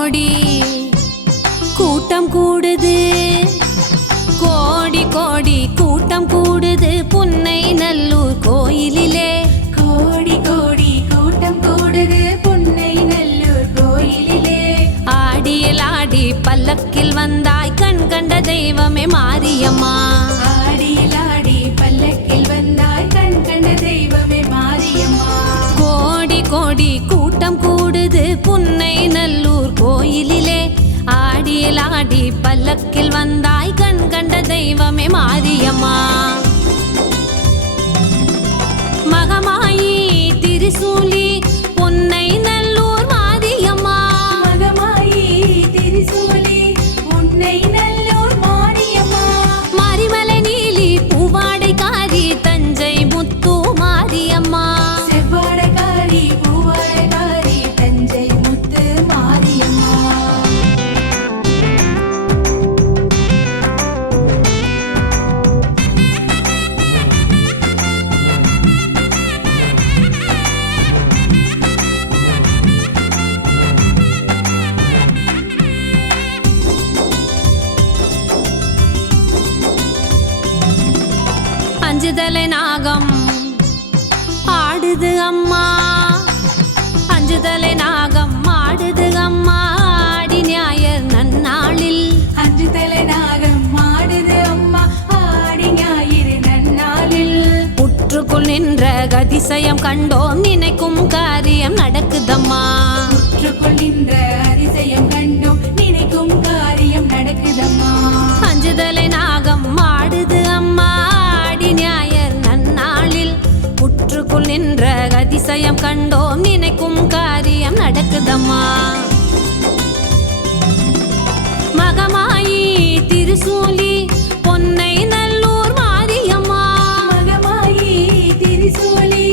கோடி கூட்டம் கூடுது, கோடி கோடி கூட்டம் கூடுது புன்னை நல்லூர் கோயிலிலே. கோடி கோடி கூட்டம் கூடுது புன்னை நல்லூர் கோயிலிலே. ஆடியில் ஆடி பல்லக்கில் வந்தாய் கண் கண்ட தெய்வமே மாரியம்மா. ஆடியில் ஆடி பல்லக்கில் வந்தாய் கண் கண்ட தெய்வமே மாரியம்மா. கோடி கோடி கூட்டம் கூடுது புன்னை நல்லூர் கோயிலிலே. ஆடியில் ஆடி பல்லக்கில் வந்தாய் கண் கண்ட தெய்வமே மாரியம்மா. மகமாயி திரிசூலி புன்னை நல்லூர் மாரியம்மா. மகமாயி திரிசூலி புன்னை நல்லூர் மாரியம்மா. மரிமலை நீலி பூவாடைக்காரி தஞ்சை முத்து மாரியம்மா. செவ்வாடைக்காரி பூவாடைக்காரி தஞ்சை முத்து மாரியம்மா. அஞ்சுதலை நாகம் ஆடுது அம்மா. அஞ்சுதலை நாகம் ஆடுது அம்மா. ஆடி ஞாயிறு நன்னாளில் அஞ்சுதலை நாகம் ஆடுது அம்மா. ஆடி ஞாயிறு நன்னாளில் புற்றுக்குள் நின்ற அதிசயம் கண்டோம், நினைக்கும் காரியம் நடக்குதம்மா. புற்றுக்குள் நின்ற அதிசயம் கண்டோம், நினைக்கும் காரியம் நடக்குதம்மா. அஞ்சுதலை நாகம் ஆடுது அம்மா. ஆடி ஞாயிறு நன்னாளில் புற்றுக்குள் நின்ற அதிசயம் கண்டோம், நினைக்கும் காரியம் நடக்குதம்மா. மகமாயி திரிசூலி பொன்னை நல்லூர் மாரியம்மா. மகமாயி திரிசூலி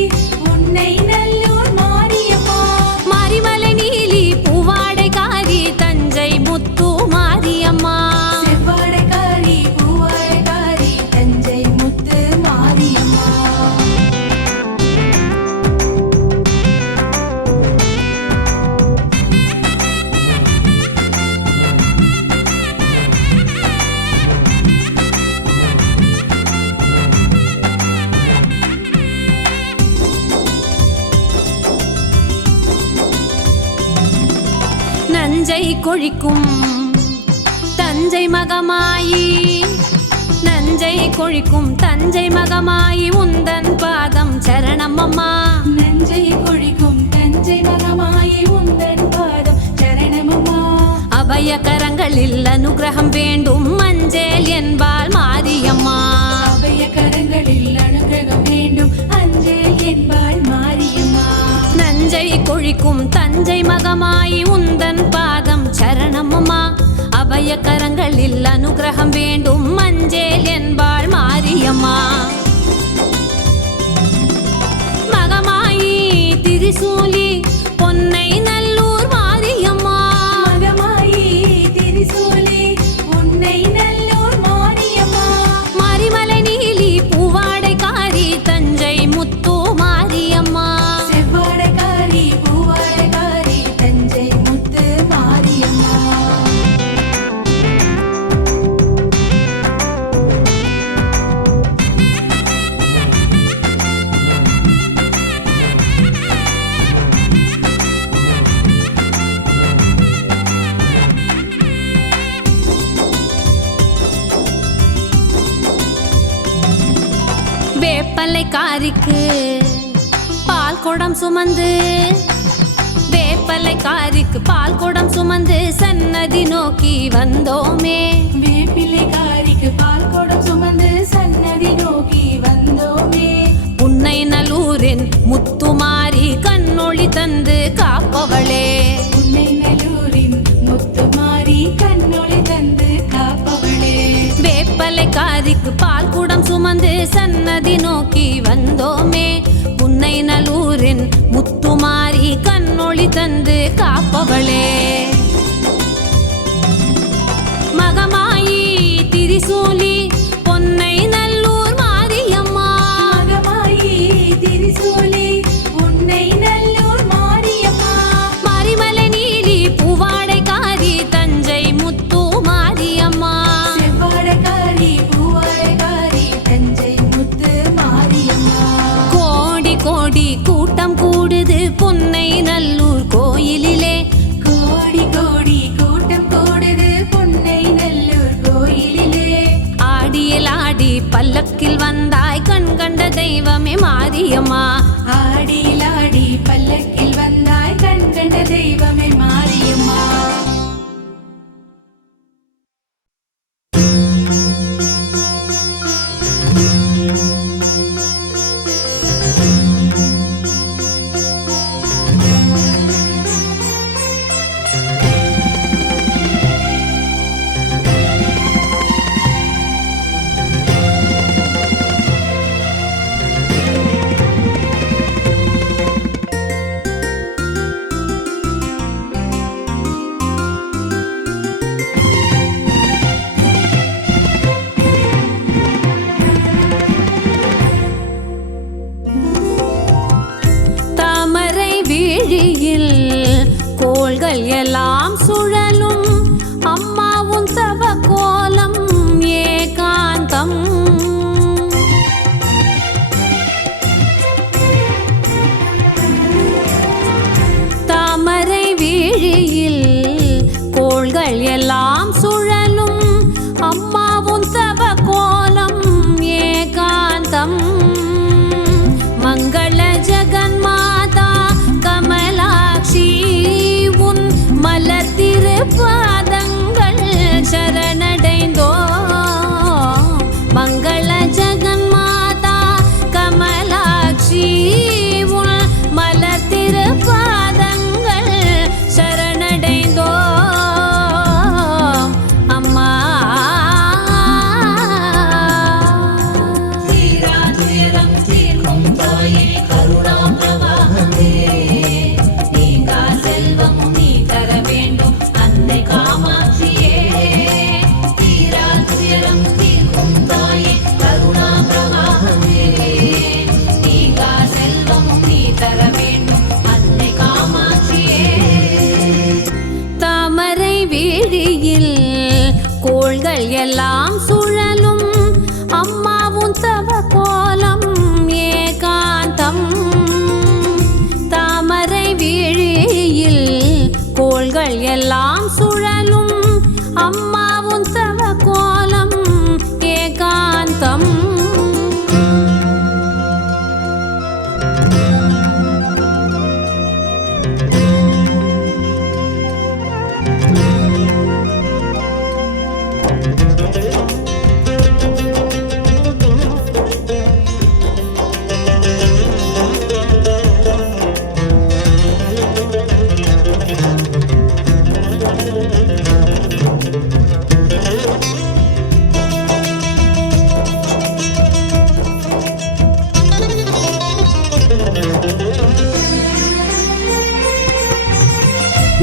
புன்னை நல்லூர் மாரியம்மா. மரிமலை நீலி பூவாடைக்காரி தஞ்சை முத்து மாரியம்மா. செவ்வாடைக்காரி பூவாடைக்காரி தஞ்சை முத்து மாரியம்மா. நஞ்சை கொழிக்கும் தஞ்சை மகமாயி. நஞ்சை கொழிக்கும் தஞ்சை மகமாயி உந்தன் பாதம் சரணம் அம்மா. நஞ்சை கொழிக்கும் தஞ்சை மகமாயி உந்தன் பாதம் சரணமம்மா. அபய கரங்களில் அனுகிரகம் வேண்டும் மஞ்சள் என்பாள் மாரியம்மா. அபய கரங்களில் அனுகிரகம் வேண்டும் அஞ்சல் என்பாள் மாரியம்மா. நஞ்சை கொழிக்கும் தஞ்சை மகமாயி உந்தன் பாதம் சரணம் அம்மா. அபய கரங்களில் அனுகிரகம் வேண்டும் மஞ்சள் என்பாள் மாரியம்மா. மகமாயி திரிசூலி பொன்னை நல்லூர் மாரியம்மா. மகமாயி திரிசூலி புன்னை நல்லூர் மாரியம்மா. மரிமலை நீலி பூவாடைக்காரி தஞ்சை முத்து மாரியம்மா. செவ்வாடைக்காரி பூவாடைக்காரி தஞ்சை முத்து மாரியம்மா. வேப்பலைக்காரிக்கு பால் குடம் சுமந்து, வேப்பலைக்காரிக்கு பால் குடம் சுமந்து சன்னதி நோக்கி வந்தோமே. வேப்பிலைக்காரிக்கு பால் குடம் சுமந்து சன்னதி நோக்கி வந்தோமே. புன்னை நல்லூரின் முத்துமாரி கண்ணொளி தந்து காப்பவளே. புன்னை நல்லூரின் முத்துமாரி கண்ணொளி தந்து காப்பவளே. வேப்பலைக்காரிக்கு பால் குடம் சுமந்து சன்னதி நோக்கி வந்தோமே. புன்னை நல்லூரின் முத்துமாரி கண்ணொளி தந்து காப்பவளே. மகமாயி திரிசூலி பொன்னை நல்லூர் மாரியம்மா. மகமாயி திரிசூலி புன்னை நல்லூர் மாரியம்மா. மரிமலை நீலி பூவாடைக்காரி மாரியம்மா. ஆடியிலாடி பல்லக்கில் வந்தாய் கண் கண்ட தெய்வமே மாரியம்மா. தாமரை வீழியில் கோள்கள் எல்லாம் சுழலும் அம்மாவும் தவ கோலம் ஏகாந்தம். தாமரை வீழியில் கோள்கள் எல்லாம் சுழலும் அம்மாவும் தவ கோலம் ஏகாந்தம். மங்கள ஜெகன்மாதா கமலாட்சி உன் மலர் திருப்பாதங்கள் சரணடைந்தோ. மங்கள ஜெகன்மாதா கமலாட்சி உன் மலர் திருப்பாதங்கள் சரணடைந்தோ அம்மா. தாமரை வீழியில் கோள்கள் எல்லாம் சுழலும் அம்மாவும் தவ கோலம் ஏகாந்தம். தாமரை வீழியில் கோள்கள் எல்லாம் சுழலும் அம்மாவும் தவ கோலம் ஏகாந்தம்.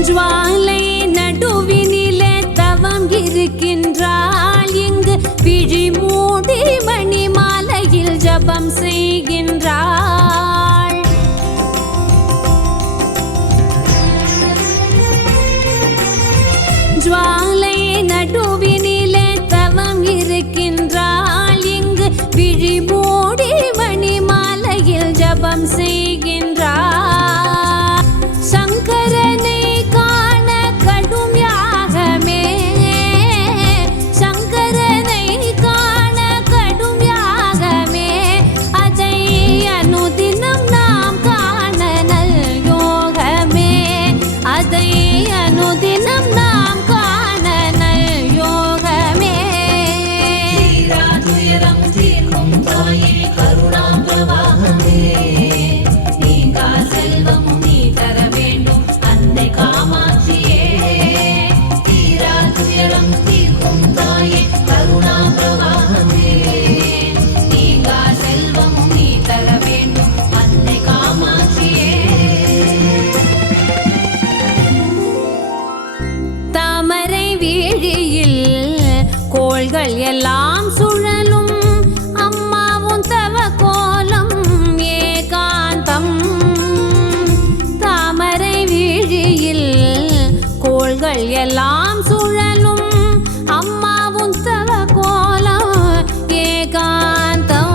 ஜுவாலை நடுவினிலே தவம் இருக்கின்றாள் இங்கு விழி மூடி மணி மாலையில் ஜபம் செய்கின்றாள். ஜுவாலை நடுவினிலே தவம் இருக்கின்றாள் இங்கு விழி மூடி மணி மாலையில் ஜபம் செய்கின்றாள். சங்கரனை காண கடும் யாகமே. சங்கரனை காண கடும் யாகமே. அதை அனுதினம் நாம் காண நல் யோகமே. அதை அனுதினம் நாம் காண நல் யோகமே. தாமரை வீழியில் கோள்கள் எல்லாம் சுழலும் அம்மாவும் தவ கோலம் ஏகாந்தம். தாமரை வீழியில் கோள்கள் எல்லாம் சுழலும் அம்மாவும் தவ கோலம் ஏகாந்தம்.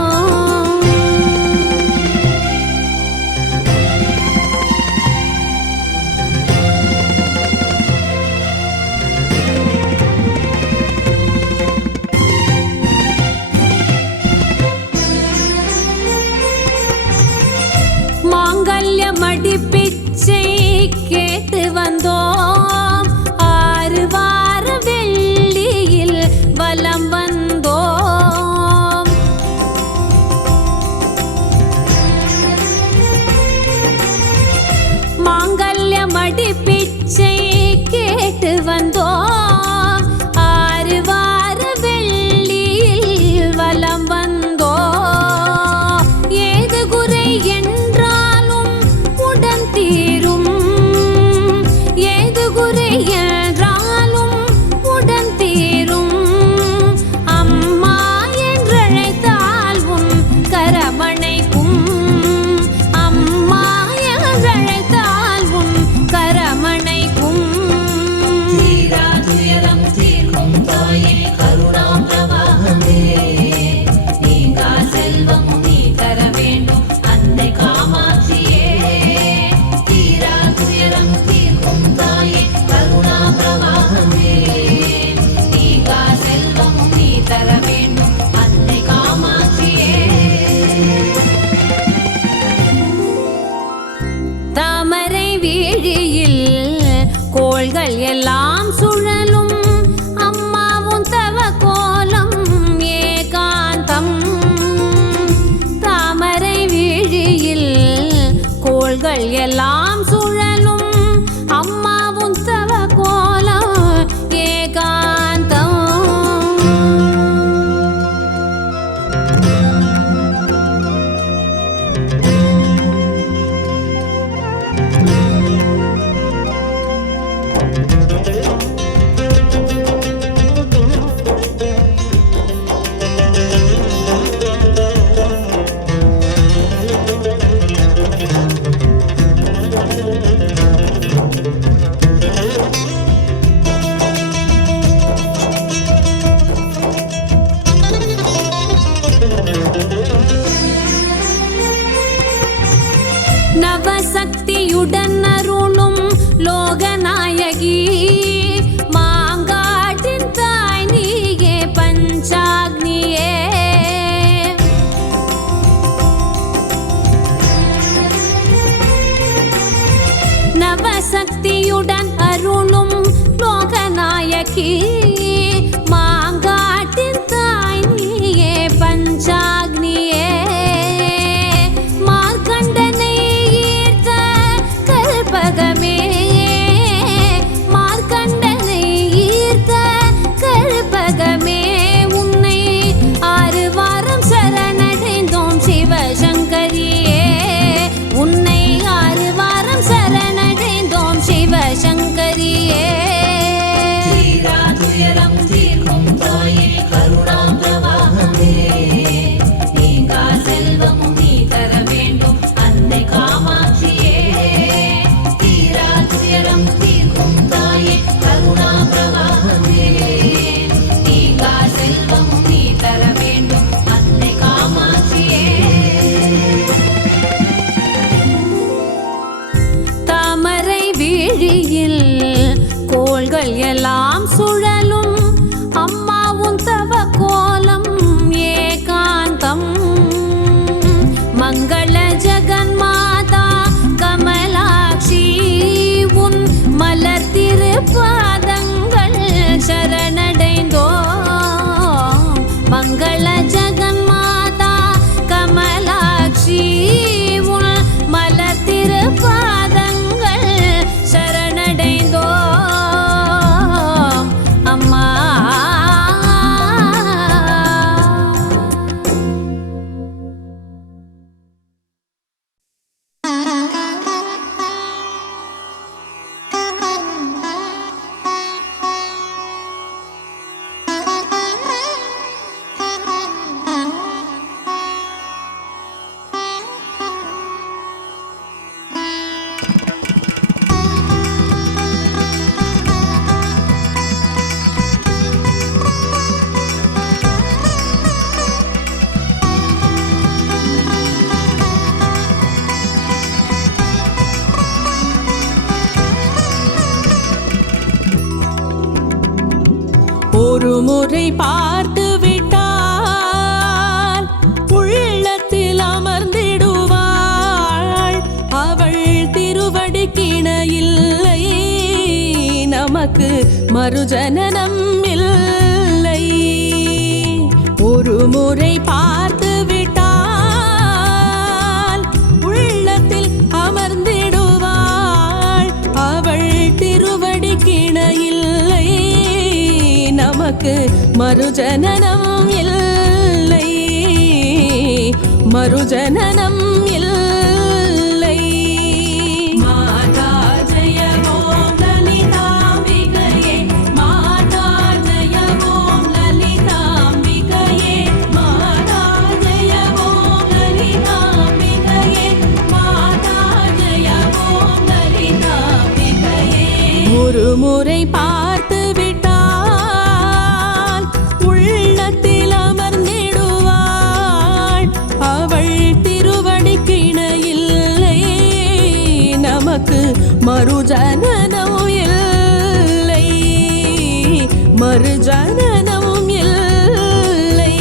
கோள்கள் எல்லாம் சுழலும் அம்மாவும் தவ கோலம் ஏகாந்தம். தாமரை விழியில் கோள்கள் எல்லாம் சுழலும் அம்மாவும் தவ கோலம் ஏகாந்தம். நவசக்தியுடன் அருளும் லோகநாயகி மாங்காட்டின் தாய் நீயே பஞ்சாக்னியே. நவசக்தியுடன் அருளும் லோகநாயகி மாங்காட்டின் தாய் நீயே பஞ்சாக்னியே. கல்பகமே மார்க்கண்டனை ஈர்த்த கல்பகமே உன்னை 6 வாரம் சரணடைந்தோம் சிவசங்கரியே. உன்னை 6 வாரம் சரணடைந்தோம் சிவசங்கரியே. துயரம் தீர்க்கும் தாயே கருணாபிரவாகமே நீங்கா செல்வமும் நீ தர வேண்டும் அன்னை காமாட்சியே. துயரம் தீர்க்கும் தாயே கருணாபிரவாகமே நீங்கா செல்வமும் நீ தர வேண்டும் அன்னை காமாட்சியே. தாமரை விழியில் கோள்கள் எல்லாம் சுழலும் அம்மாவும் தவ கோலம் ஏகாந்தம். மங்கள ஜெகன்மாதா கமலாட்சி உன் மலர் திருப்பாதங்கள் சரணடைந்தோம். மங்கள ஜெகன்மாதா கமலாட்சி உன் மலர் திருப்பாதங்கள் சரணடைந்தோம் அம்மா. ஒரு முறை பார்த்து விட்டால் உள்ளத்தில் அமர்ந்திடுவாள். அவள் திருவடி கிணையில்லை நமக்கு மறுஜனனம் இல்லை. ஒரு முறை பார்த்து விட்டால் உள்ளத்தில் அமர்ந்திடுவாள். அவள் திருவடி கிணையில்லை நமக்கு மறுஜனனம் இல்லை. மறுஜனனம் இல்லை. மாதா ஜெய ஓம் லலிதாம்பிகையே. மாதா ஜெய ஓம் லலிதாம்பிகையே. மாதா ஜெய ஓம் லலிதாம்பிகையே. மாதா ஜெய ஓம் லலிதாம்பிகையே. ஒரு முறை பார்த்து விட்டால் உள்ளத்தில் அமர்ந்திடுவாள். அவள் திருவடி கிணையில்லை நமக்கு மறுஜனனம் இல்லை. மறுஜனனம் இல்லை.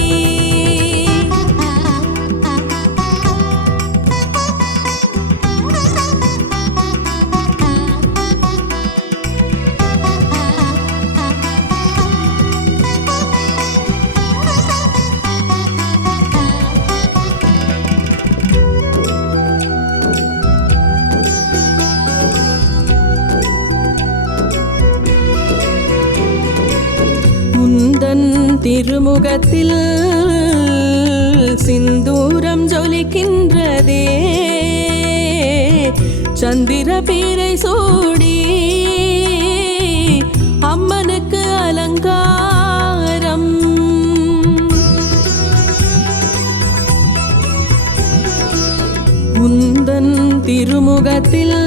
திருமுகத்தில் சிந்தூரம் ஜொலிக்கின்றதே சந்திர பீரை சூடி அம்மனுக்கு அலங்காரம். உந்தன் திருமுகத்தில்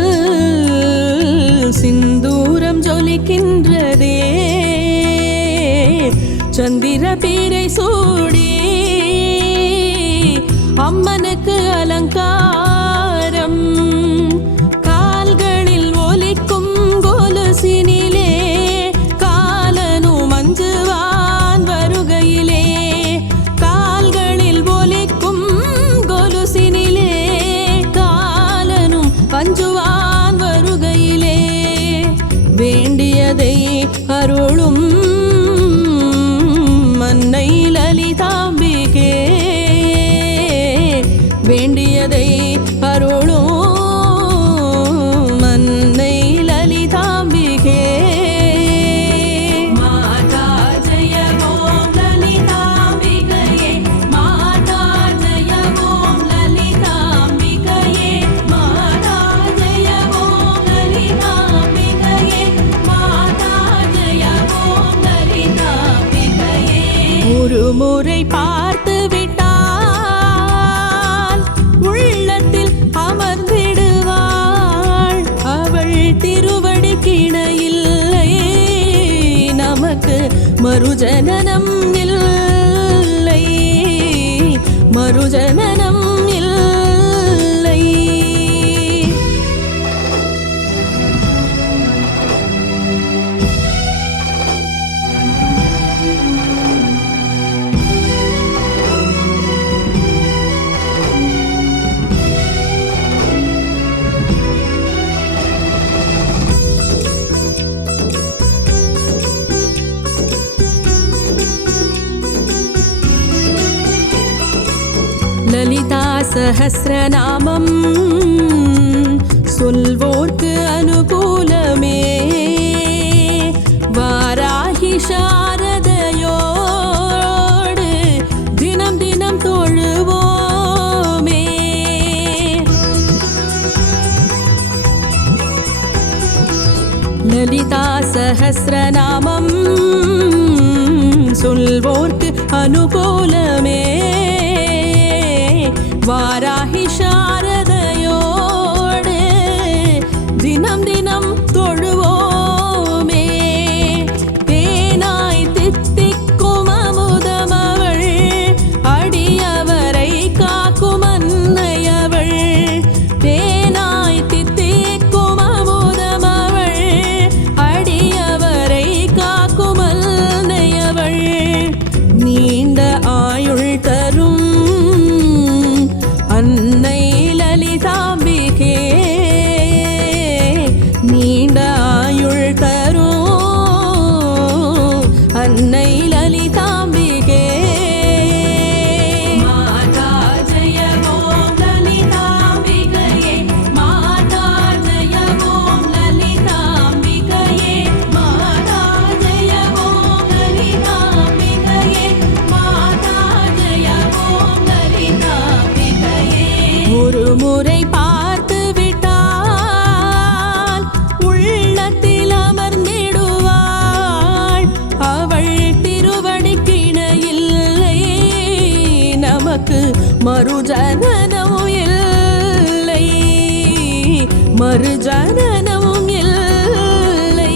சிந்தூரம் ஜொலிக்கின்றதே சந்திர பீரை சூடி அம்மனுக்கு அலங்காரம். கால்களில் ஒலிக்கும் கொலுசினிலே காலனும் மஞ்சுவான் வருகையிலே. கால்களில் ஒலிக்கும் கொலுசினிலே காலனும் பஞ்சுவான் வருகையிலே. வேண்டியதை அருளும் அன்னை லலிதாம்பிகே, வேண்டியதை அருளும் அன்னை லலிதாம்பிகே. மாதா ஜெய ஓம் லலிதாம்பிகையே, மாதா ஜெய ஓம் லலிதாம்பிகையே, மாதா ஜெய ஓம் லலிதாம்பிகையே, மாதா ஜெய ஓம் லலிதாம்பிகையே. ஒரு முறை பார்த்து விட்டால் உள்ளத்தில் அமர்ந்திடுவாள். அவள் திருவடி கிணையில்லை நமக்கு மறுஜனனம் இல்லை, மறுஜனனம் இல்லை. லலிதா சஹஸ்ரநாமம் சொல்வோர்க்கு அனுகூலமே. வாராகி சாரதையோடு தினம் தினம் தொழுவோமே. லலிதா சஹஸ்ரநாமம் சொல்வோர்க்கு அனுகூலமே. வாராகி சாரதையோடு தினம் தினம் தொழுவோமே. தேனாய் தித்திக்கும் அமுதமவள், அடியவரை காக்கும் அன்னையவள். தேனாய் தித்திக்கும் அமுதமவள், அடியவரை காக்கும் அன்னையவள். நீண்ட ஆயுள் தரும் அன்னை லலிதாம்பிகே, நீண்ட ஆயுள் தரும் அன்னை லலிதாம்பிகே. மாதா ஜெய ஓம் லலிதாம்பிகையே, மாதா ஜெய ஓம் லலிதாம்பிகையே, மாதா ஜெய ஓம் லலிதாம்பிகையே, மாதா ஜெய ஓம் லலிதாம்பிகையே. ஒரு முறை பார்த்து விட்டால் உள்ளத்தில் அமர்ந்திடுவாள். அவள் திருவடி கிணையில்லை நமக்கு மறுஜனனம் இல்லை, மறுஜனனம் இல்லை.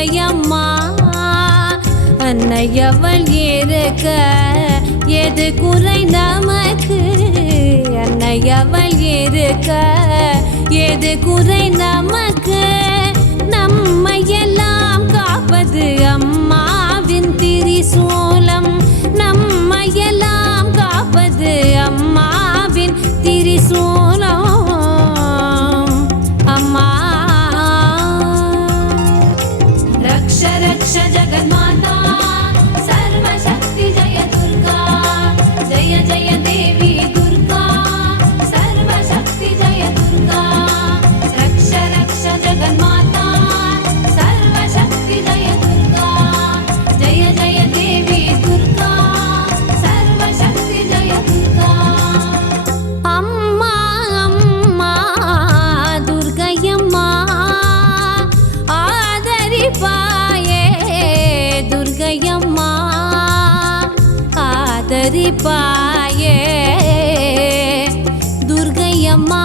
துர்க்கையம்மா அன்னையவள் இருக்க எது குறை நமக்கு அன்னையவள் இருக்க எது குறை நமக்கு நம்மையெல்லாம் காப்பது அம்மாவின் திரிசூலம் நம்மையெல்லாம் காப்பது அம்மாவின் திரிசூலம் அம்மா रक्ष रक्ष जगन्माता सर्वशक्ति जय दुर्गा जय जय देवी दुर्गा सर्वशक्ति जय दुर्गा रक्ष रक्ष जगन्माता सर्वशक्ति जय दुर्गा जय जय देवी दुर्गा सर्वशक्ति जय दुर्गा அம்மா அம்மா துர்க்கையம்மா ஆதரிப்பாயே துர்க்கையம்மா ஆதரிப்பாயே துர்க்கையம்மா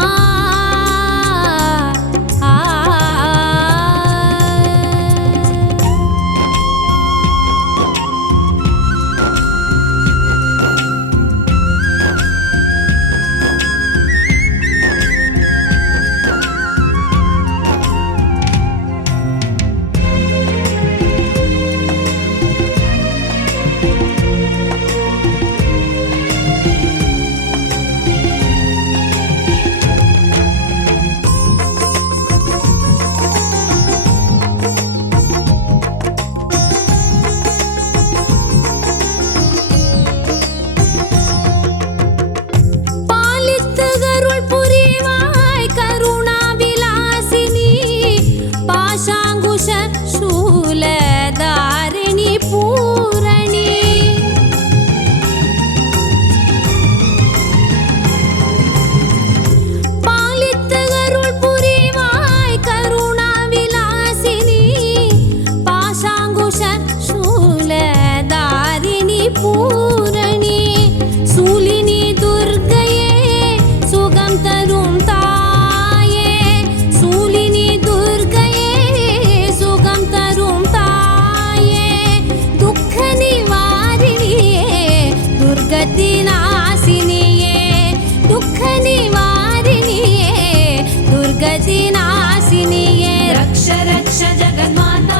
रक्ष रक्ष जगन्माता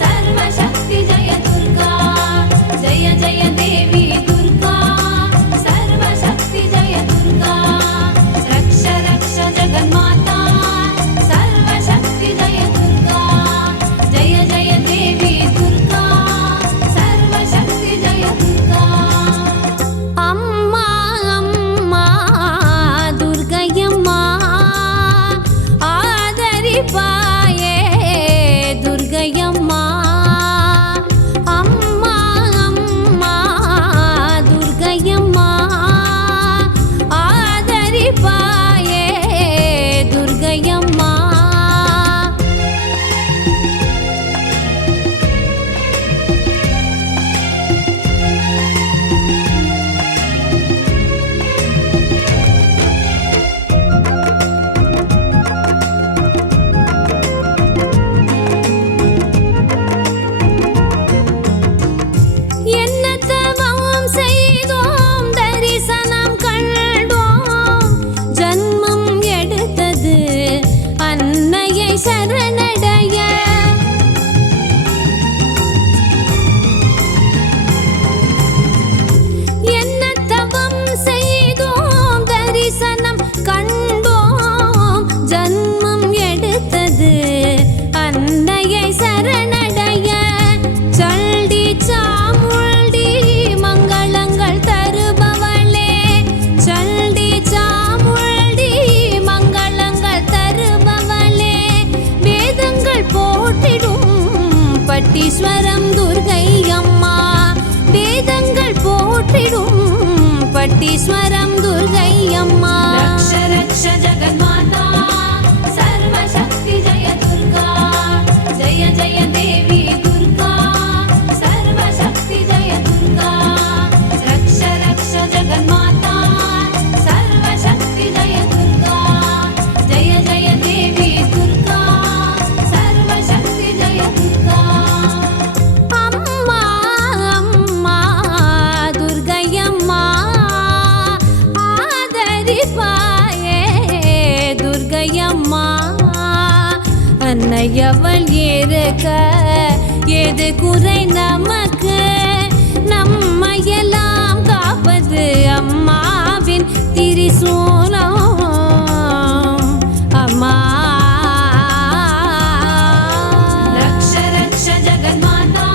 सर्वशक्ति जय दुर्गा जय जय देवी दुर्गा सर्वशक्ति जय दुर्गा रक्ष रक्ष जगन्माता सर्वशक्ति जय दुर्गा जय जय देवी दुर्गा सर्वशक्ति जय दुर्गा அம்மா அம்மா துர்க்கையம்மா ஆதரிப்பாயே துர்க்கையம்மா அம்மா அம்மா துர்க்கையம்மா ஆதரிப்பாயே துர்க்கையம்மா என்ன தவம் செய்தோம் தரிசனம் கண்டோம் ஜன்மம் எடுத்தது அன்னையை சரணடைய என்ன தவம் செய்தோம் தரிசனம் கண்டோம் ஜன்மம் எடுத்தது அன்னையை சரணடைய சண்டி சாமுண்டி மங்களங்கள் தருபவளே சண்டி சாமுண்டி மங்களங்கள் தருபவளே வேதங்கள் போற்றிடும் பட்டீஸ்வரம் துர்க்கை அம்மா வேதங்கள் போற்றிடும் பட்டீஸ்வரம் துர்க்கை அம்மா रक्ष रक्ष जगन्माता सर्वशक्ति जय दुर्गा जय जय देवी दुर्गा सर्वशक्ति जय दुर्गा रक्ष रक्ष जगन्माता सर्वशक्ति जय दुर्गा जय जय देवी दुर्गा सर्वशक्ति जय दुर्गा அவள் ஏறுக ஏது குறை நமக்கு நம்மையெல்லாம் காப்பது அம்மாவின் திரிசூலம் அம்மா रक्ष रक्ष जगन्माता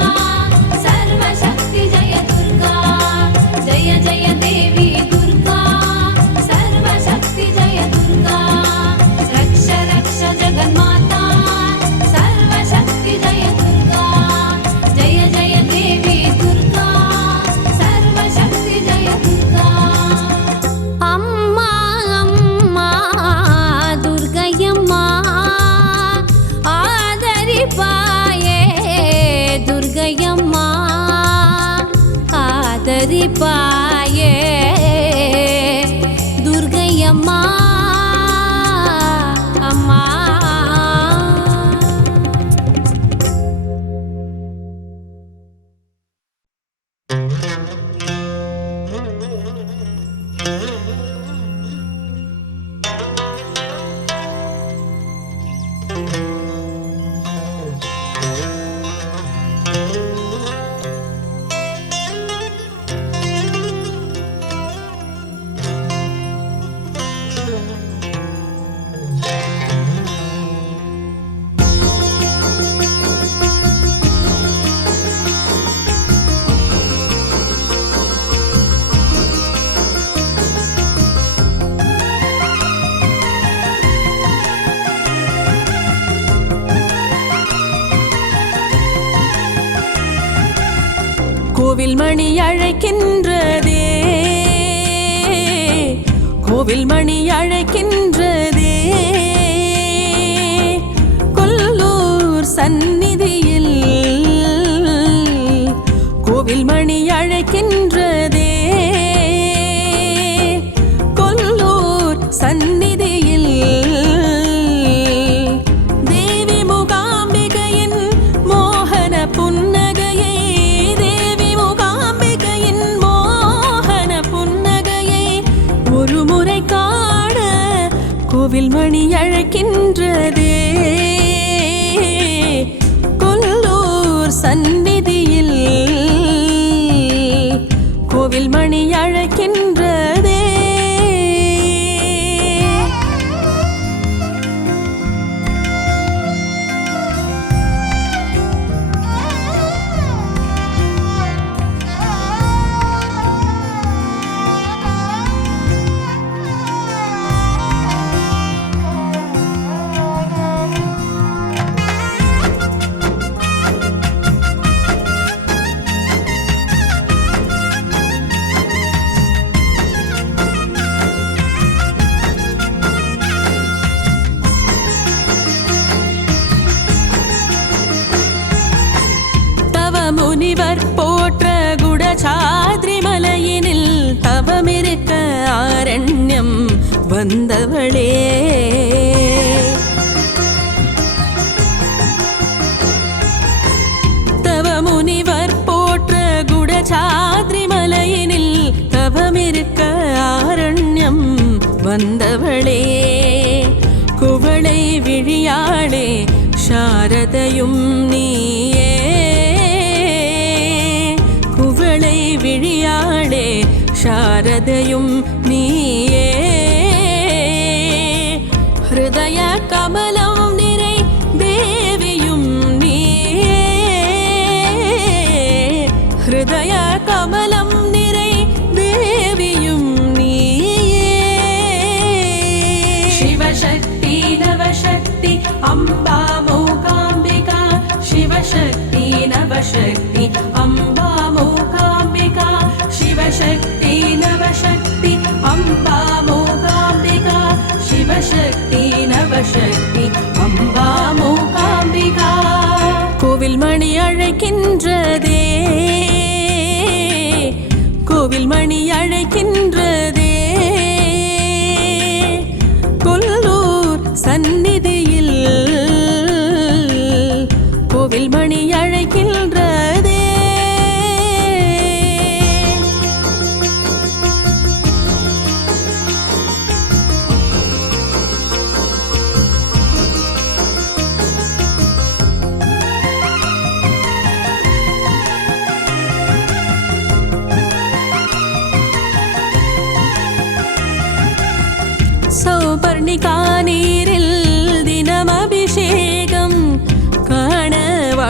सर्वशक्ति जय दुर्गा जय जय देवी दुर्गा सर्वशक्ति जय दुर्गा रक्ष रक्ष जगन्माता सर्वशक्ति जय दुर्गा जय जय देवी दुर्गा सर्वशक्ति जय दुर्गा அம்மா அம்மா துர்க்கையம்மா ஆதரிப்பாயே துர்க்கையம்மா ஆதரிப்பாயே துர்க்கையம்மா அம்மா கோவில் மணி அழைக்கின்றதே கோவில் மணி அழைக்கின்றதே கொல்லூர் சந்நிதியில் கோவில் மணி அழைக்கின்றதே கொல்லூர் சந்நிதியில் தேவி முகாம்பிகையின் மோகன புன்னகையை தேவி முகாம்பிகையின் மோகன புன்னகையை ஒரு முறை காண கோவில் மணி அழைக்கின்றதே கொல்லூர் சந்நிதியில் கோவில் மணி அழைக்கின்றதே முனிவர் போற்ற குடசாத்ரி மலையினில் தவமிருக்க ஆரண்யம் வந்தவளே தவ முனிவர் போற்ற குடசாத்ரி மலையினில் தவமிருக்க ஆரண்யம் வந்தவளே குவளை விழியாளே சாரதையும் நீயே குவளை விழியாளே சாரதையும் நீயே ஹிருதய கமலம் நிறை தேவியும் நீயே ஹிருதய கமலம் நிறை தேவியும் நீயே சிவசக்தி நவசக்தி அம்பா மூகாம்பிகா சிவசக்தி நவசக்தி அம்பா மூகாம்பிகா சிவசக்தி நவசக்தி அம்பா மூகாம்பிகா சிவசக்தி நவசக்தி அம்பா மூகாம்பிகா கோவில் மணி அழைக்கின்றதே கோவில் மணி அழைக்கின்றதே கொல்லூர் சந்நிதியில் கோவில் மணி அழைக்கின்றதே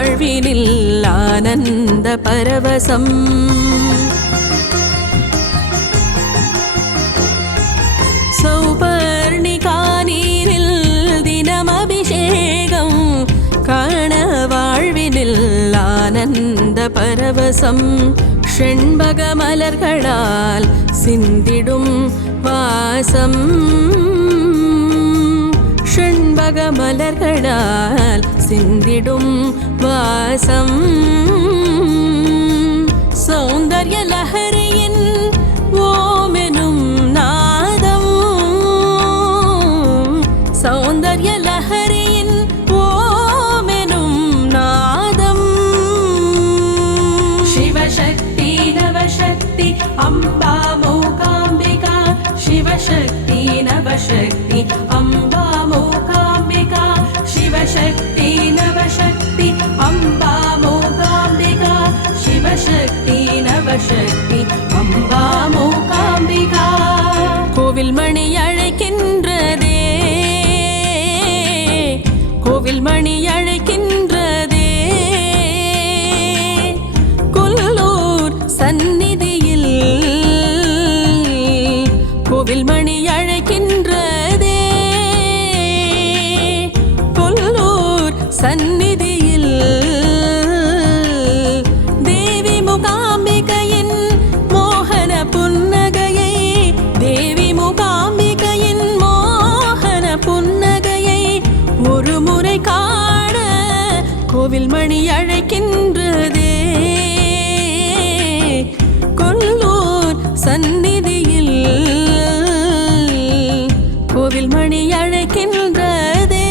வாழ்வினில் ஆனந்த பரவசம். சௌபர்ணிகா நீரில் தினம் அபிஷேகம் காண வாழ்வினில் ஆனந்த பரவசம். செண்பக மலர்களால் சிந்திடும் வாசம். செண்பக மலர்களால் சிந்திடும் வாசம். சௌந்தர்ய லஹரியின் ஓமெனும் நாதம். சௌந்தர்ய லஹரியின் ஓமெனும் நாதம். சிவசக்தி நவசக்தி அம்பா மூகாம்பிகா. சிவசக்தி நவசக்தி அம்பா மூகாம்பிகா. சிவசக்தி நவசக்தி அம்பா மூகாம்பிகா. சிவசக்தி நவசக்தி அம்பா மூகாம்பிகா. கோவில் மணி அழைக்கின்றதே. கோவில் மணி அழைக்கின்றதே. கொல்லூர் சந்நிதியில் கோவில் மணி அழைக்கின்றதே. கொல்லூர் சந்நிதியில் தேவி மூகாம்பிகையின் மோகன புன்னகையை. தேவி மூகாம்பிகையின் மோகன புன்னகையை ஒரு முறை காண கோவில் மணி அழைக்கின்றதே. கொல்லூர் சந்நிதியில் கோவில் மணி அழைக்கின்றதே.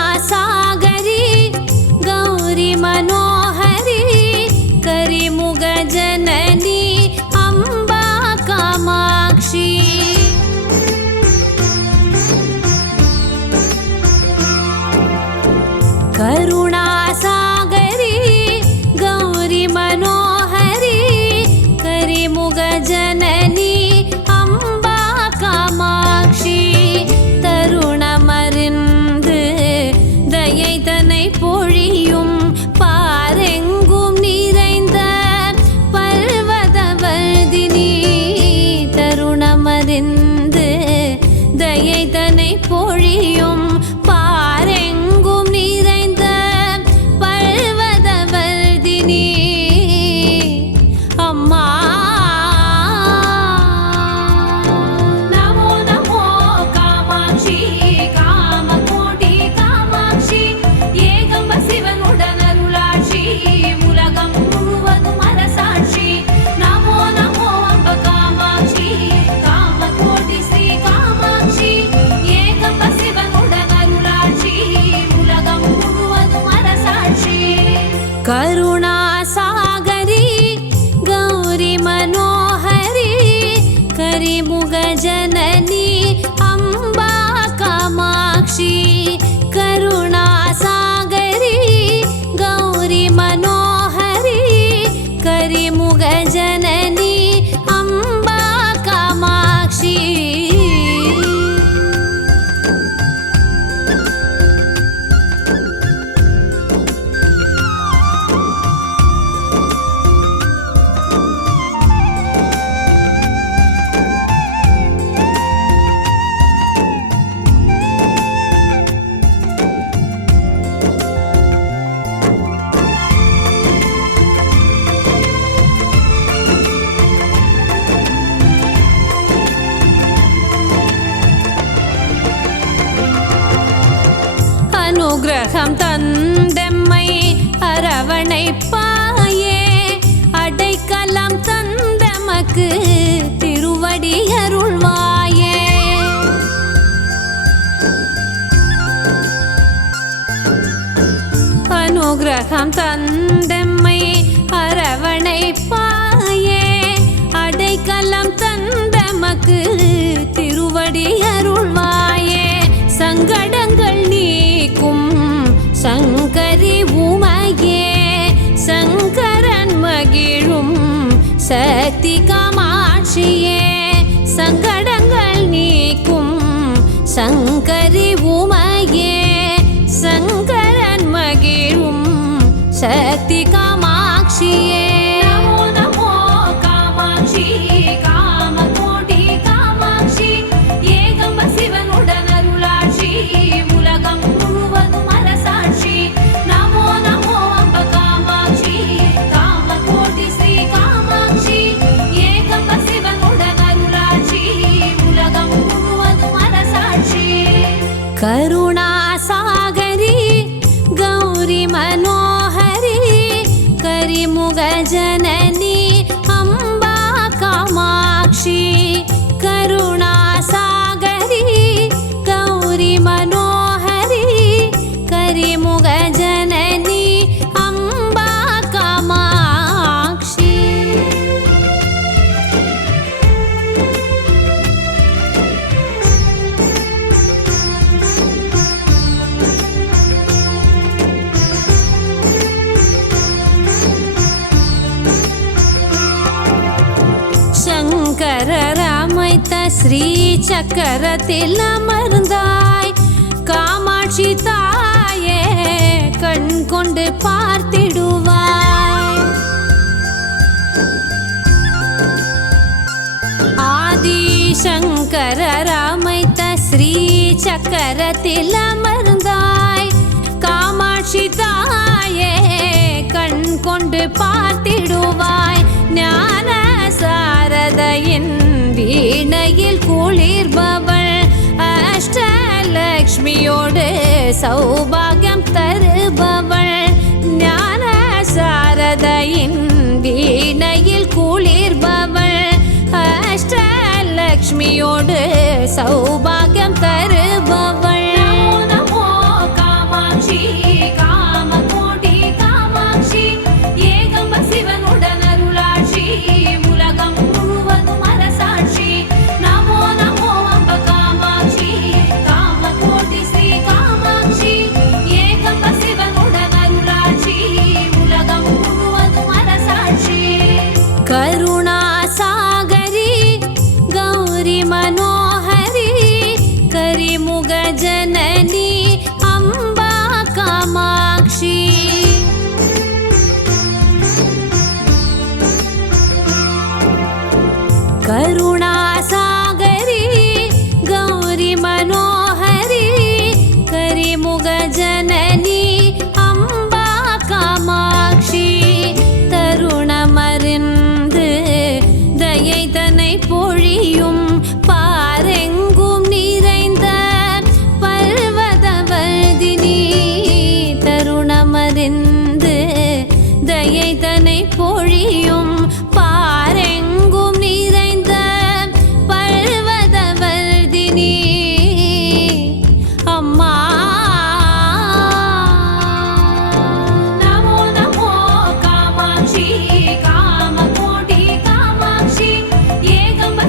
करुणासागरी गौरी मनोहरी करिमुग जननी अम्बा कामाक्षी. करुणासागरी गौरी मनोहरी करिमुग जननी अम्बा कामाक्षी. தருணமறிந்து தயை தன்னை பொழியும் பாரெங்கும் நிறைந்த பர்வதவர்தினி. தருணமறிந்து தயை தன்னை பொழியும் பாரெங்கும் நிறைந்த பர்வதவர்தினி. அம்மா करुणासागरी गौरी मनोहरी करिमुग जननी अम्बा कामाक्षी. करुणासागरी गौरी मनोहरी करिमुग जननी अम्बा कामाक्षी. அனுகிரகம் தந்தெம்மை அரவணைப்பாயே அடைக்கலம் தந்தமக்கு நமக்கு திருவடி அருள்வாயே. அனுகிரகம் தந்தம்மை அரவணைப்பாயே, அடைக்கலம் தந்தமக்கு திருவடி அருள்வாயே. சங்கடங்கள் நீக்கும் சங்கரி உமையே, சங்கரன் மகிழும் சக்தி காமாட்சியே. சங்கடங்கள் நீக்கும் சங்கரி உமையே, சங்கரன் மகிழும் சக்தி காமாட்சியே. நமோ நமோ காமாட்சி காமகோடி காமாட்சி, ஏகம்ப சிவனுடன் அருளாட்சி, உலகம் முழுவதும் அரசாட்சி. நமோ நமோ அம்ப காமாட்சி காமகோடி ஸ்ரீ காமாட்சி, ஏகம்ப சிவனுடன் அருளாட்சி, உலகம் முழுவதும் அரசாட்சி. கருணாசாகரி கௌரி மனோஹரி, கரிமுக ஜனனி அம்பா காமாட்சி. கருணாசாகரி கௌரி மனோஹரி, கரிமுக ஜனனி அம்பா காமாட்சி. சங்கரர் அமைத்த ஸ்ரீ சக்கரத்தில் அமர்ந்தாய், காமாட்சி தாயே கண் கொண்டு பார்த்திடுவாய். ஆதிசங்கரர் அமைத்த ஸ்ரீ சக்கரத்தில் அமர்ந்தாய், காமாட்சி தாயே கண் கொண்டு பார்த்திடுவாய். ஞான சாரதையின் வீணையில் குளிர்பவள், அஷ்டலக்ஷ்மியோடு சௌபாகியம் தருபவள். ஞான சாரதையின் வீணையில் குளிர்பவள், அஷ்டலக்ஷ்மியோடு சௌபாகியம் தருபவள். நமோ நமோ காமாட்சி காமகோடி காமாட்சி, ஏகம்ப சிவனுடன் அருளாட்சி, உலகம் முழுவதும் அரசாட்சி. நமோ நமோ அம்ப காமாட்சி காமகோடி ஸ்ரீ காமாட்சி, ஏகம்ப சிவனுடன் அருளாட்சி, உலகம் முழுவதும் அரசாட்சி. கருணாசாகரி கௌரி மனோஹரி, கரிமுக ஜனனி அம்பா காமாட்சி. கருணாசாகரி கௌரி மனோஹரி, கரிமுக ஜனனி அம்பா காமாட்சி. தருணமறிந்து தயை தன்னை பொழியும், பாரெங்கும் நிறைந்த பர்வதவர்தினி. தருணமறிந்து தயை தன்னை பொழியும், பாரெங்கும் நிறைந்த பர்வதவர்தினி. அம்மா நமோ நமோ காமாட்சி காமகோடி காமாட்சி, ஏகம்ப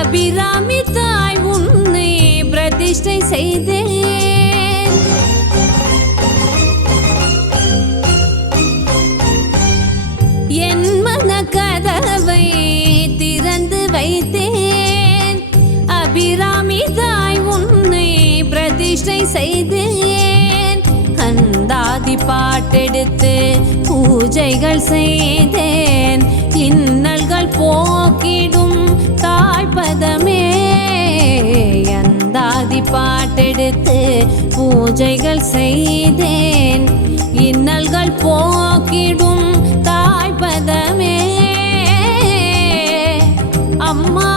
அபிராமி தாய் உன்னை பிரதிஷ்டை செய்தேன். என் மன கதவை திறந்து வைத்தேன். அபிராமி தாய் உன்னை பிரதிஷ்டை செய்தேன். அந்தாதி பாட்டெடுத்து பூஜைகள் செய்தேன். இன்னல்கள் போக்கிடும் தாய்பதமே. அந்தாதி பாட்டெடுத்து பூஜைகள் செய்தேன். இன்னல்கள் போக்கிடும் தாய்பதமே. அம்மா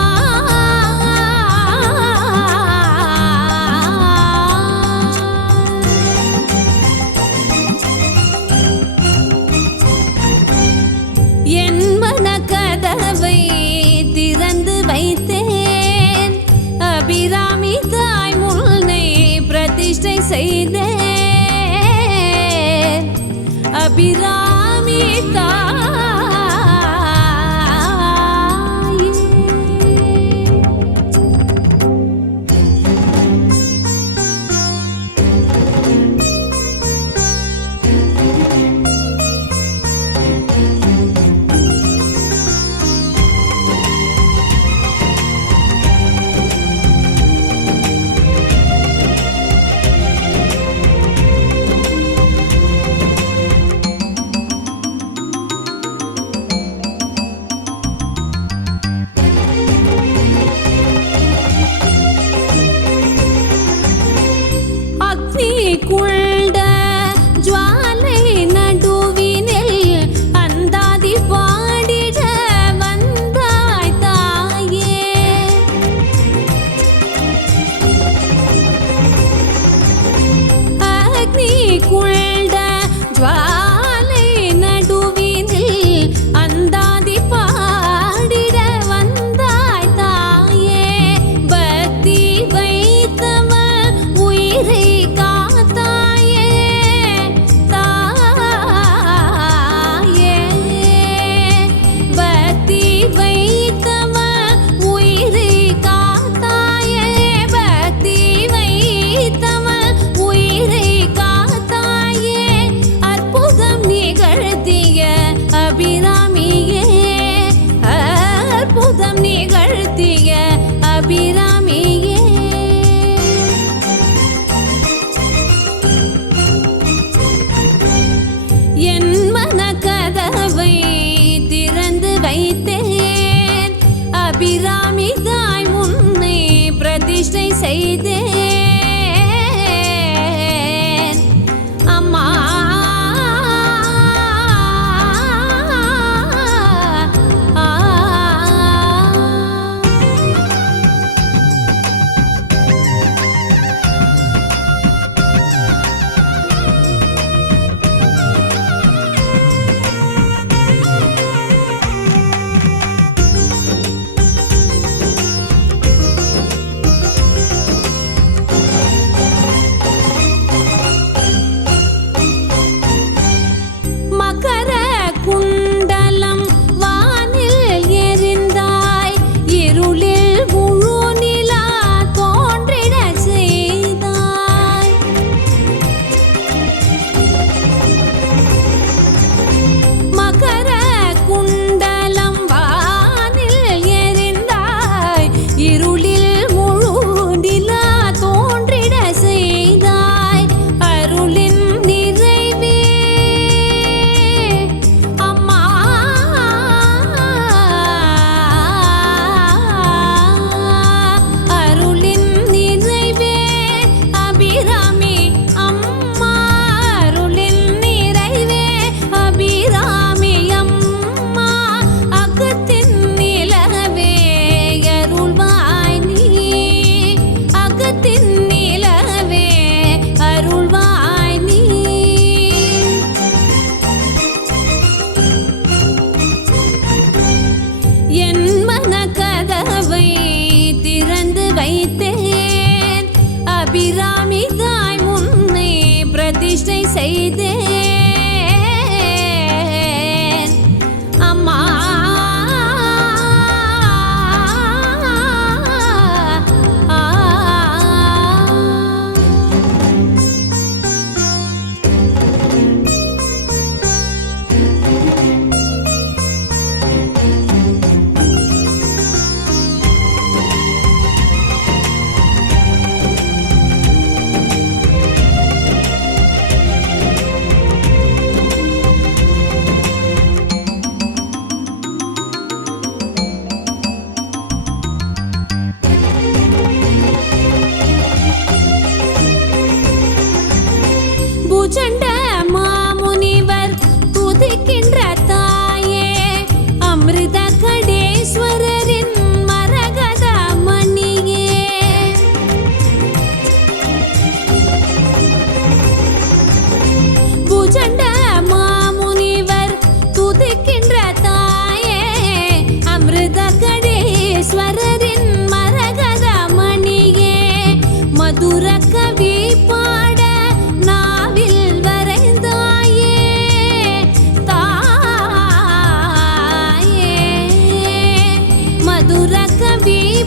என் மன கதவை திறந்து வைத்தேன். அபிராமி தாய் முன்னை பிரதிஷ்டை செய்தேன். அபிராமி தாய் குள்ட ஜுவாலை நடுவினில் அந்தாதி பாடிட வந்தாய் தாயே. அக்னி குள்ட ஜுவாலை நடுவினில் அந்தாதி பாடிட வந்தாய் தாயே. பக்தி வைத்தவ உயிரை நிகழ்த்திய அபிராமியே. என் மன கதவை திறந்து வைத்தேன். அபிராமி தாய் முன்னை பிரதிஷ்டை செய்தேன். அம்மா வைத்தேன். அபிராமி தாய் முன்னை பிரதிஷ்டை செய்தேன். அம்மா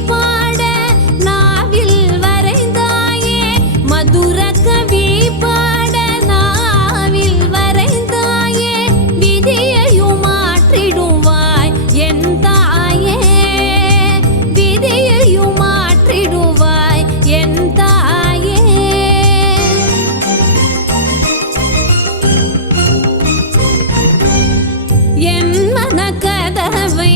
பாட நாவில் வரைந்தாயே மதுர கவி பாட நாவில் வரைந்தாயே விதியையும் மாற்றிடுவாய் என் தாயே விதியையும் மாற்றிடுவாய் என் தாயே என் மனக்கதவை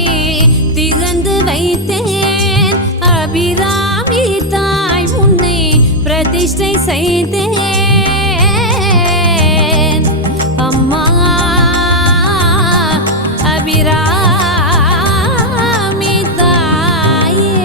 திறந்து வைத்தேன் அபிராமி தாய் முன்னை பிரதிஷ்டை செய்தேன் அம்மா அபிராமி தாயே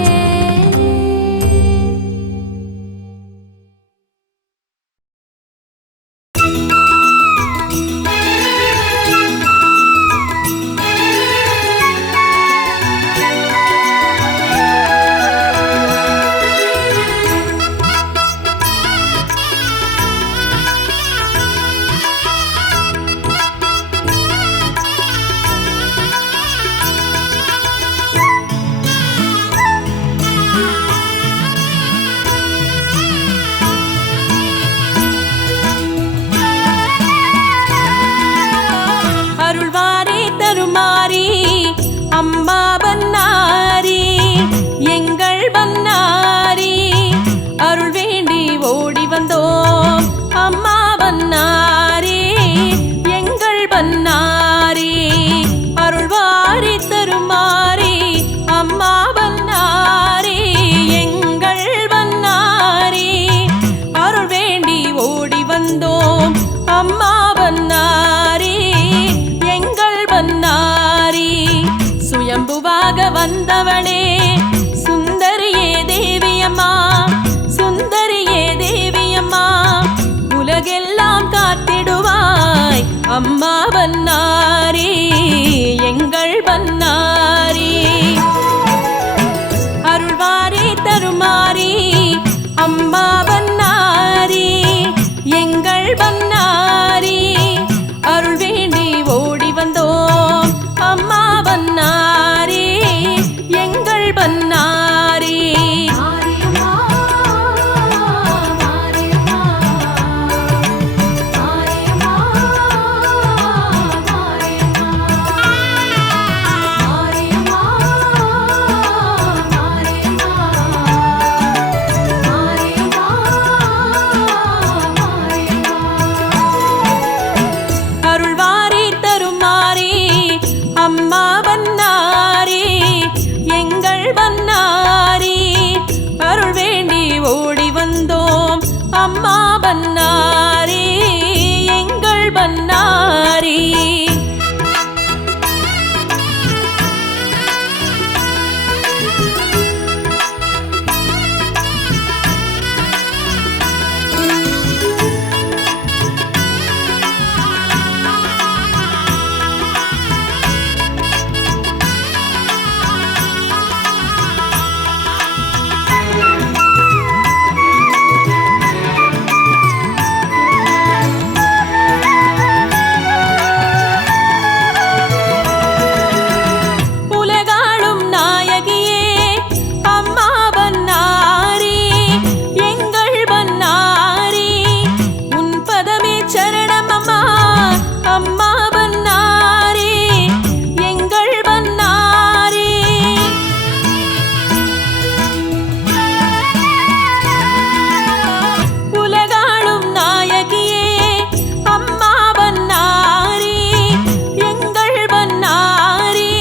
அருள்வாரே தருமாரி அம்மா பன்னாரி எங்கள் பன்னாரி அருள் வேண்டி ஓடி வந்தோம் அம்மா பன்னாரி எங்கள் பன்னாரி அருள்வாரே தருமாரி அம்மா பன்னாரி எங்கள் பன்னாரி அருள் வேண்டி ஓடி வந்தோம் அம்மா பன்னாரி எங்கள் பன்னாரி சுயம்புவாக வந்தவளே சுந்தரியே தேவியம்மா சுந்தரியே தேவியம்மா உலகெல்லாம் காத்திடுவாய் அம்மா பன்னாரி எங்கள் பன்னாரி அருள்வாரே தருமாரி அம்மா பன்னாரி எங்கள் பன்னாரி அருள் வேண்டி ஓடி வந்தோம் அம்மா பன்னாரி எங்கள் பன்னாரி மாரியம்மா மாரியம்மா மாரியம்மா மாரியம்மா அருள்வாரே தருமாரி அம்மா பன்னாரி எங்கள் பன்னாரி அருள் வேண்டி ஓடி வந்தோம் அம்மா பன்னாரி எங்கள் பன்னாரி உலகாளும் நாயகியே அம்மா பன்னாரி எங்கள் பன்னாரி உன் பதமே சரணம் அம்மா அம்மா பன்னாரி எங்கள் பன்னாரி உலகாளும் நாயகியே அம்மா பன்னாரி எங்கள் பன்னாரி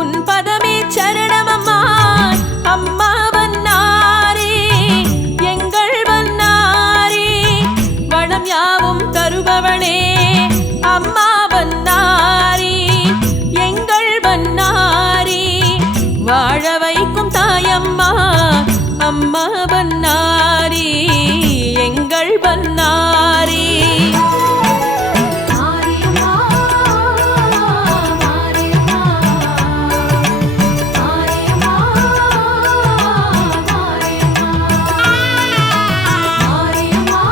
உன் பதமே சரணம் அம்மா அம்மா பன்னாரி எங்கள் பன்னாரி வளம் யாவும் தருபவளே அம்மா பன்னாரி எங்கள் பன்னாரி வாழ வைக்கும் தாயம்மா அம்மா பன்னாரி எங்கள் பன்னாரி மாரியம்மா மாரியம்மா மாரியம்மா மாரியம்மா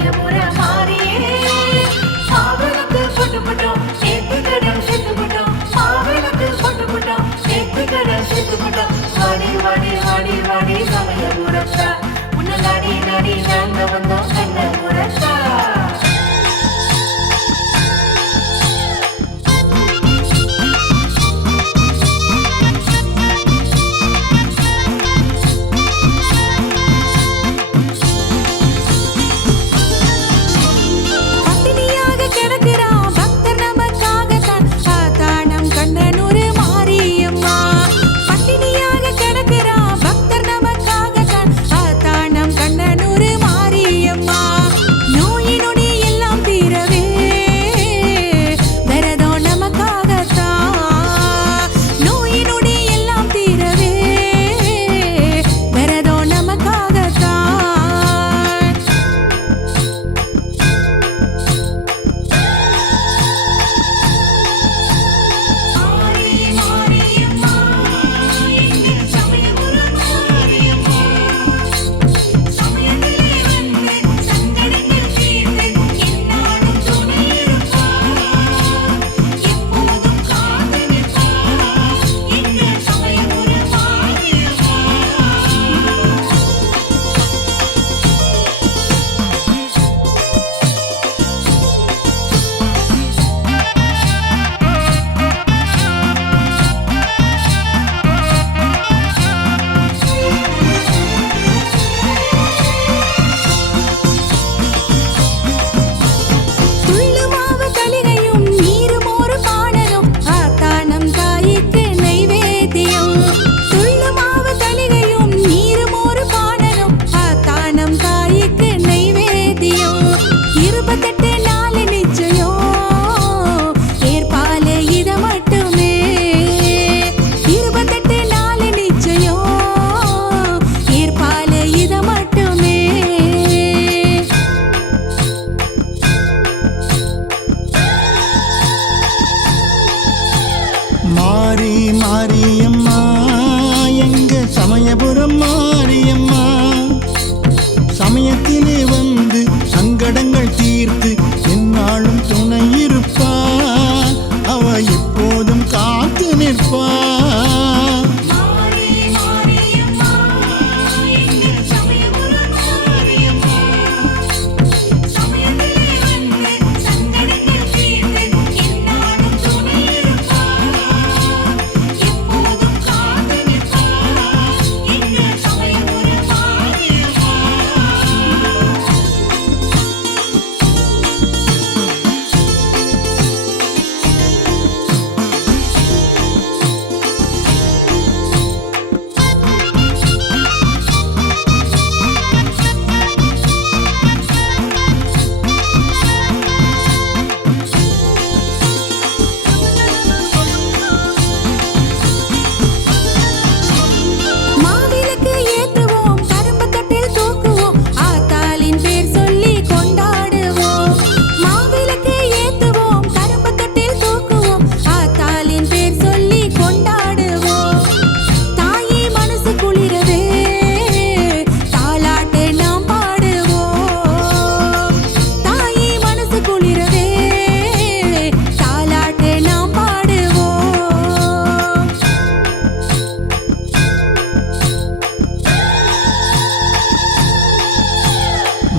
சமயபுர மாறியே மாவிளக்கு போட்டு போட்டோம் நேர்த்தி கடன் சேர்த்து போட்டோம் மாவிளக்கு போட்டு போட்டோம் நேர்த்தி கடன் சேர்த்து போட்டோம் வாடி வாடி வாடி வாடி சமயபுரத்தா உன்னை நாடி நாடி நாங்க வந்தோம் கண்ணபுரத்தா மாரியம்மா எங்க சமயபுரம் மாரியம்மா சமயத்திலே வந்து சங்கடங்கள் தீர்த்து என்னாலும் துணை இருப்பா அவ எப்போதும் காத்து நிற்பா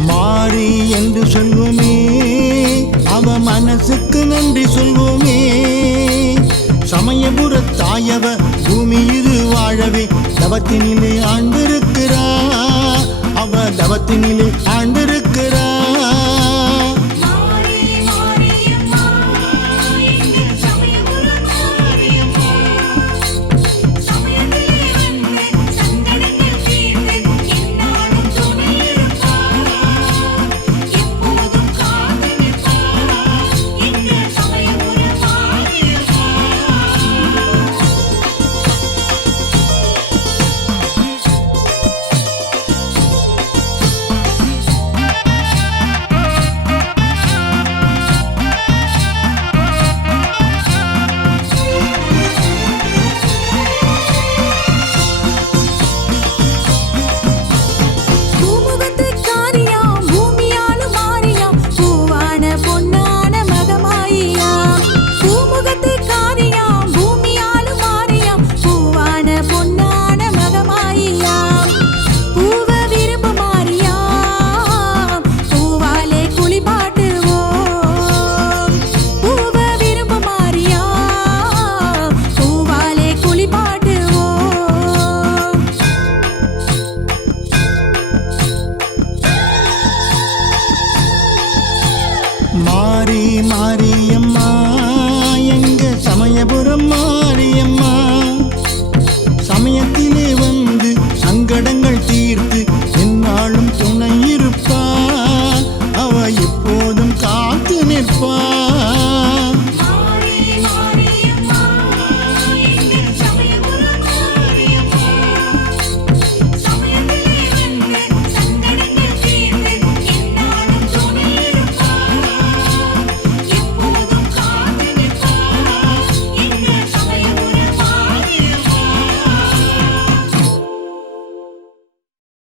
மாறி என்று சொல்வோமே அவ மனசுக்கு நன்றி சொல்வோமே சமயபுர தாயவ பூமி இது வாழவே தவத்தினிலே ஆண்டிருக்கிறா அவ தவத்தினிலே ஆண்டிருக்க